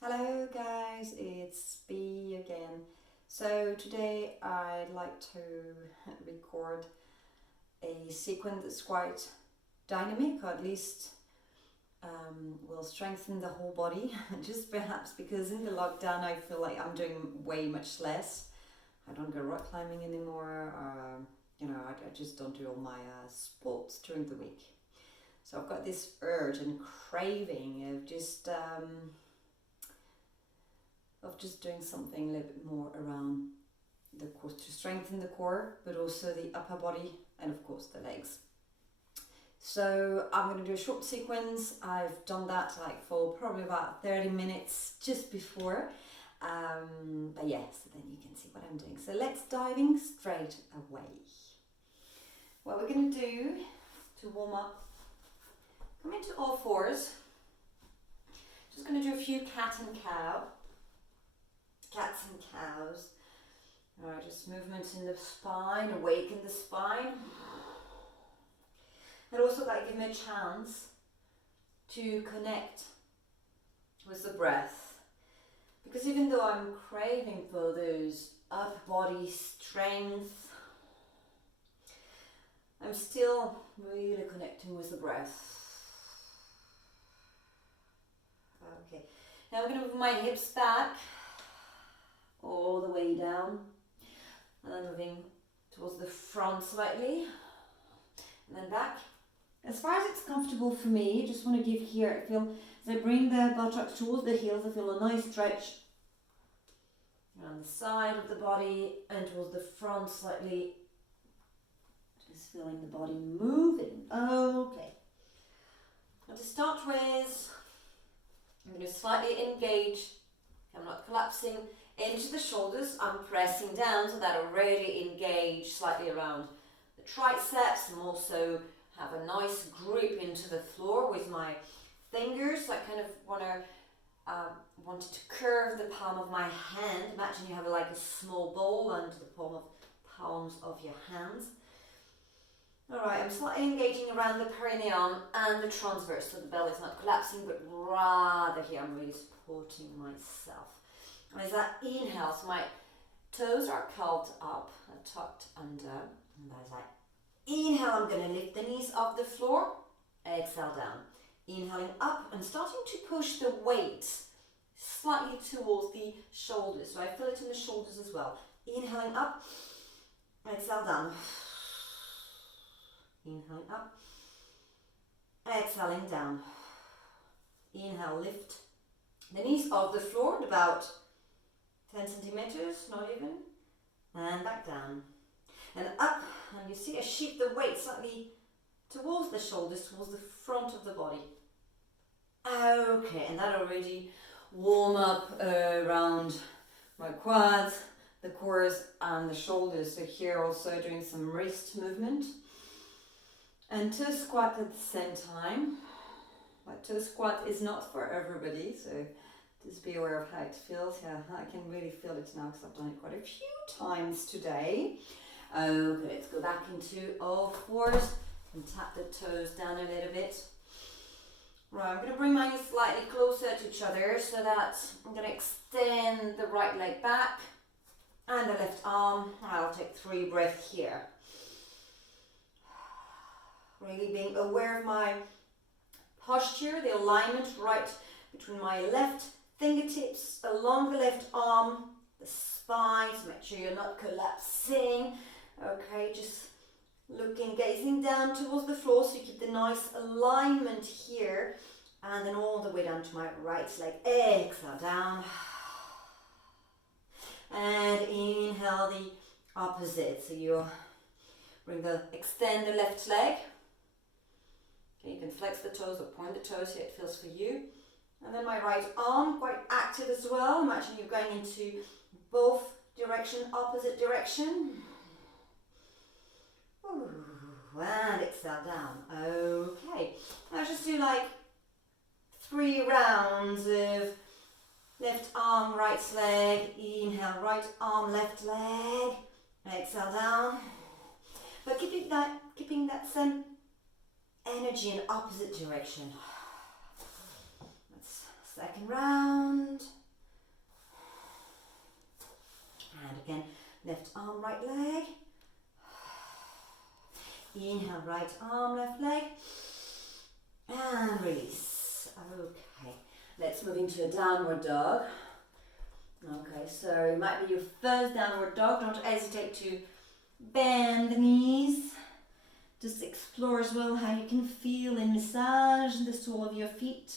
Hello guys, it's B again. So today I'd like to record a sequence that's quite dynamic, or at least will strengthen the whole body. Just perhaps because in the lockdown I feel like I'm doing way much less. I don't go rock climbing anymore. I just don't do all my sports during the week. So I've got this urge and craving of just doing something a little bit more around the core to strengthen the core, but also the upper body and of course the legs. So I'm going to do a short sequence. I've done that like for probably about 30 minutes just before. But yeah, so then you can see what I'm doing. So let's diving straight away. What we're going to do to warm up, come into all fours. Just going to do a few cats and cows. All right, just movements in the spine, awaken the spine. And also that give me a chance to connect with the breath. Because even though I'm craving for those upper body strength, I'm still really connecting with the breath. Okay, now I'm going to move my hips back all the way down, and then moving towards the front slightly, and then back. As far as it's comfortable for me, just want to give here, I feel as I bring the buttocks towards the heels, I feel a nice stretch around the side of the body and towards the front slightly. Just feeling the body moving. Okay. Now to start with, I'm going to slightly engage. I'm not collapsing into the shoulders. I'm pressing down so that I really engage slightly around the triceps. I'm also have a nice grip into the floor with my fingers. I kind of wanted to curve the palm of my hand. Imagine you have like a small bowl under the palms of your hands. Alright, I'm slightly engaging around the perineum and the transverse, so the belly is not collapsing, but rather here I'm really supporting myself. And as I inhale, so my toes are curled up and tucked under, and as I inhale, I'm going to lift the knees off the floor, exhale down. Inhaling up and starting to push the weight slightly towards the shoulders, so I feel it in the shoulders as well. Inhaling up, exhale down. Inhaling up, exhaling down. Inhale, lift the knees off the floor, about 10 centimeters, not even, and back down. And up, and you see I shift the weight slightly towards the shoulders, towards the front of the body. Okay, and that already warm up around my quads, the cores, and the shoulders. So here also doing some wrist movement. And toe squat at the same time. But toe squat is not for everybody, so just be aware of how it feels. Yeah, I can really feel it now because I've done it quite a few times today. Okay, let's go back into all fours and tap the toes down a little bit. Right, I'm going to bring my knees slightly closer to each other so that I'm going to extend the right leg back and the left arm. I'll take 3 breaths here. Really being aware of my posture, the alignment right between my left fingertips, along the left arm, the spine, so make sure you're not collapsing. Okay, just looking, gazing down towards the floor so you keep the nice alignment here, and then all the way down to my right leg. Exhale down, and inhale the opposite. So you extend the left leg. Okay, you can flex the toes or point the toes here, it feels for you. And then my right arm, quite active as well. Imagine you're going into both direction, opposite direction. Ooh, and exhale down. Okay, now just do like 3 rounds of left arm, right leg. Inhale, right arm, left leg. Exhale down. But keeping that same energy in opposite direction. That's second round. left arm, right leg. Inhale, right arm, left leg. And release. Okay, let's move into a downward dog. Okay, so it might be your first downward dog. Don't hesitate to bend the knees. Just explore as well how you can feel and massage the sole of your feet.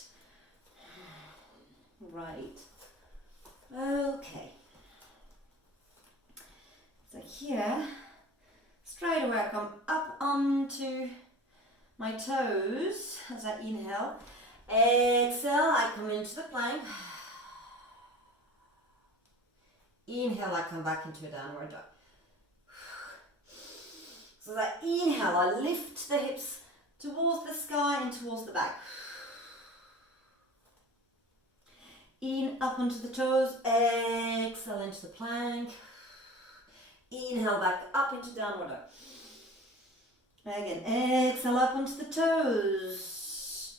Right. Okay. So here, straight away I come up onto my toes as I inhale. Exhale, I come into the plank. Inhale, I come back into a downward dog. So as I inhale, I lift the hips towards the sky and towards the back. In, up onto the toes, exhale into the plank. Inhale back up into downward dog. Again, exhale up onto the toes.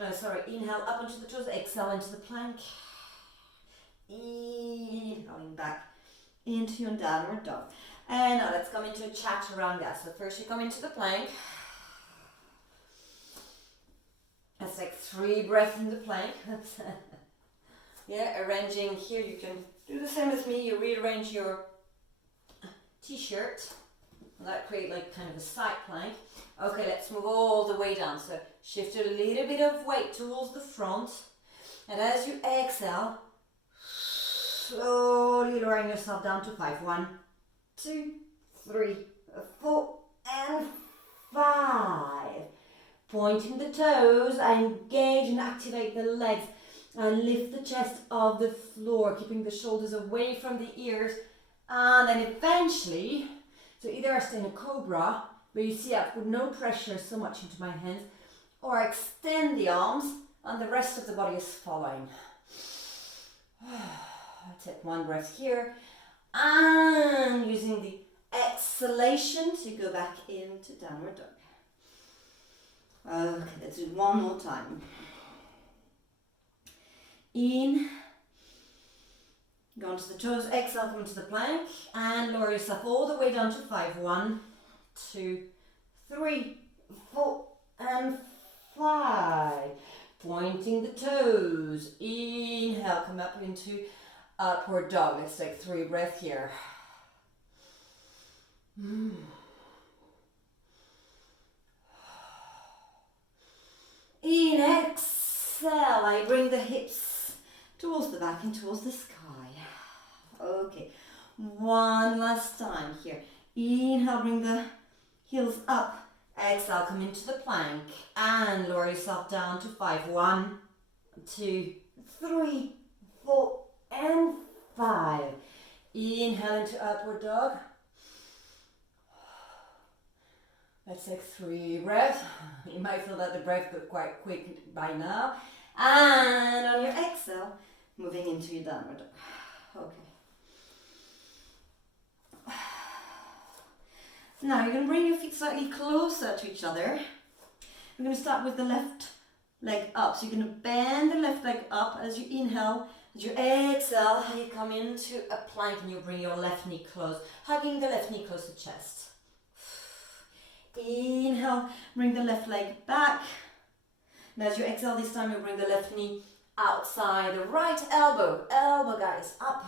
Inhale up onto the toes, exhale into the plank. Inhaling back into your downward dog. And now let's come into a chaturanga. So first you come into the plank. Let's take 3 breaths in the plank. Yeah, arranging here, you can do the same as me. You rearrange your t-shirt. That create like kind of a side plank. Okay, let's move all the way down. So shift a little bit of weight towards the front. And as you exhale, slowly lowering yourself down to 5. 1, 2, 3, 4, and 5. Pointing the toes, engage and activate the legs. And lift the chest off the floor, keeping the shoulders away from the ears. And then eventually, so either I stay in a cobra, where you see I put no pressure so much into my hands, or I extend the arms and the rest of the body is following. I'll take 1 breath here. And using the exhalation to go back into downward dog. Okay, let's do it one more time. In, go onto the toes, exhale, come into the plank, and lower yourself all the way down to 5. 1, 2, 3, 4, and 5. Pointing the toes. Inhale, come up into upward dog. Let's take 3 breaths here. In, exhale, I bring the hips towards the back and towards the sky. Okay, one last time here. Inhale, bring the heels up. Exhale, come into the plank and lower yourself down to 5. 1, 2, 3, 4, and 5. Inhale into upward dog. Let's take 3 breaths. You might feel that the breath got quite quick by now. And on your exhale, moving into your downward dog. Okay. Now you're going to bring your feet slightly closer to each other. We're going to start with the left leg up. So you're going to bend the left leg up as you inhale. As you exhale, you come into a plank and you bring your left knee close, hugging the left knee close to chest. Inhale, bring the left leg back. And as you exhale this time, you bring the left knee outside the right elbow. Elbow, guys, up.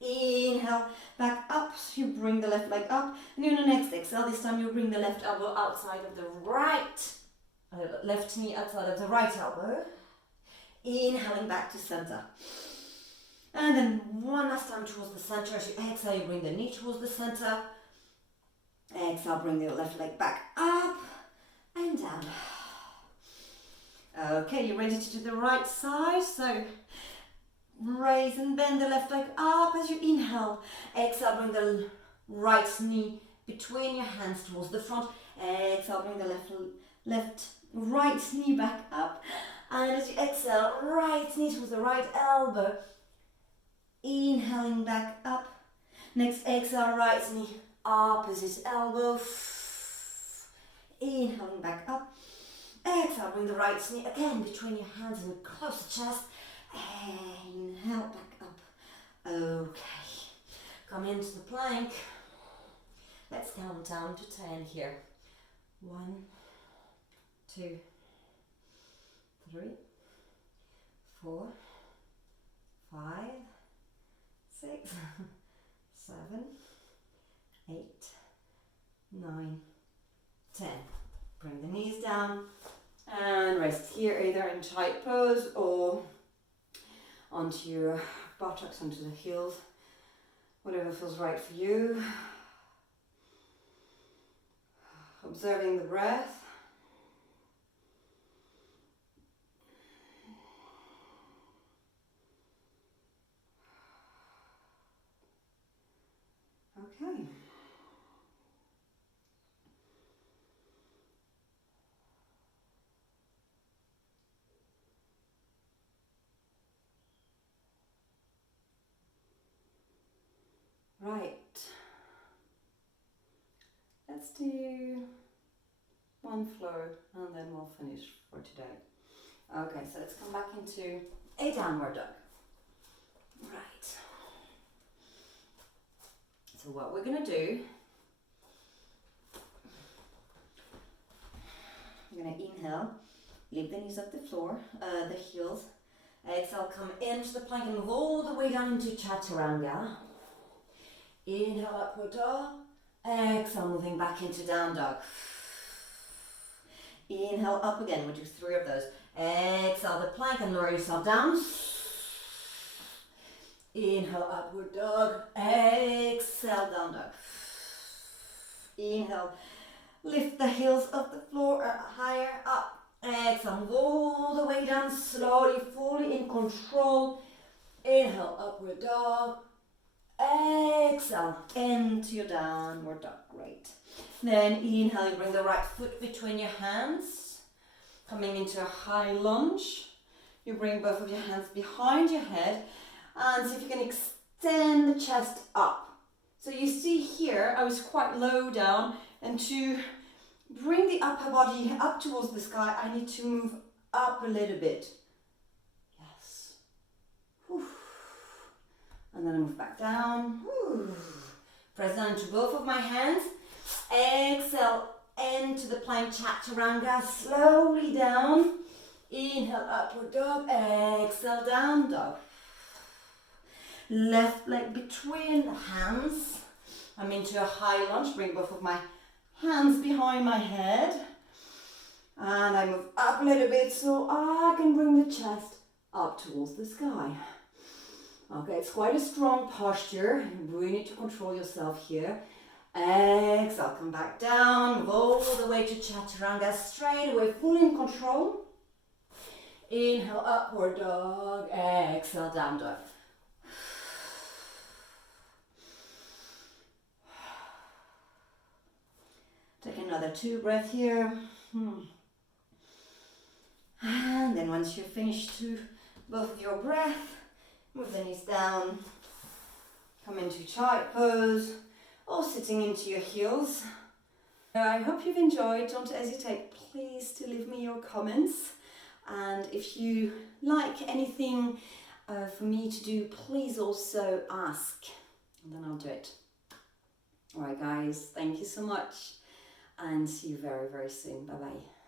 Inhale, back up. So you bring the left leg up. And on the next exhale, this time you bring the left elbow outside of the right, left knee outside of the right elbow. Inhaling back to center. And then one last time towards the center. As you exhale, you bring the knee towards the center. Exhale, bring the left leg back up and down. Okay, you're ready to do the right side. So raise and bend the left leg up as you inhale. Exhale, bring the right knee between your hands towards the front. Exhale, bring the right knee back up. And as you exhale, right knee towards the right elbow. Inhaling back up. Next exhale, right knee opposite elbow. Inhaling back up. Exhale, bring the right knee again between your hands and close the chest. Inhale back up. Okay. into the plank. Let's count down to 10 here. 1, 2, 3, 4, 5, 6, 7, 8, 9, 10. Bring the knees down and rest here, either in tight pose or onto your buttocks, onto the heels, whatever feels right for you. Observing the breath. Okay. Right. Let's do one flow and then we'll finish for today. Okay, so let's come back into a downward dog. Right. So what we're going to do, I'm going to inhale, leave the knees up the floor, the heels. Exhale, come into the plank and move all the way down into Chaturanga. Inhale, upward dog. Exhale, moving back into down dog. Inhale, up again. We'll do 3 of those. Exhale the plank and lower yourself down. Inhale, upward dog. Exhale, down dog. Inhale, lift the heels of the floor higher up. Exhale, move all the way down slowly, fully in control. Inhale, upward dog. Exhale, into your downward dog. Great. Then inhale, you bring the right foot between your hands, coming into a high lunge. You bring both of your hands behind your head and see if you can extend the chest up. So you see here, I was quite low down, and to bring the upper body up towards the sky, I need to move up a little bit. Yes. Whew. And then I move back down. Whew. Press down to both of my hands. Exhale into the plank Chaturanga. Slowly down. Inhale, upward dog. Exhale, down dog. Left leg between the hands. I'm into a high lunge. Bring both of my hands behind my head. And I move up a little bit so I can bring the chest up towards the sky. Okay, it's quite a strong posture. You really need to control yourself here. Exhale, come back down, move all the way to Chaturanga, straight away, fully in control. Inhale, upward dog. Exhale, down dog. Take another 2 breaths here. And then once you've finished both of your breath, move the knees down, come into child pose, or sitting into your heels. I hope you've enjoyed. Don't hesitate, please, to leave me your comments. And if you like anything for me to do, please also ask, and then I'll do it. All right, guys, thank you so much, and see you very, very soon. Bye-bye.